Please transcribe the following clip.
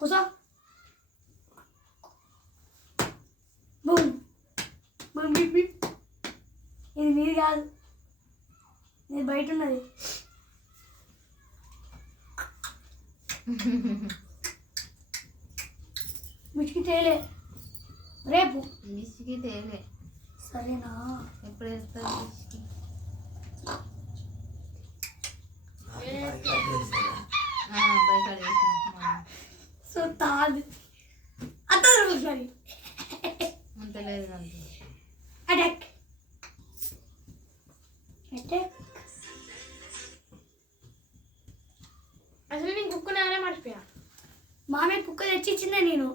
కూసో. Boom boom Bip Bip. ఇది నీది కాదు, నీది బయట ఉన్నది. మిష్కి తేలే రేపు. మిష్కి తేలే. సరేనా? ఎప్పుడు వేస్తారు మిష్కి? సో తాదు అతను సరి అంత లేదు అంత. Attack attack. అసలు నేను కుక్క నానే మర్చిపోయా. మామే కుక్క తెచ్చి ఇచ్చిందే నేను.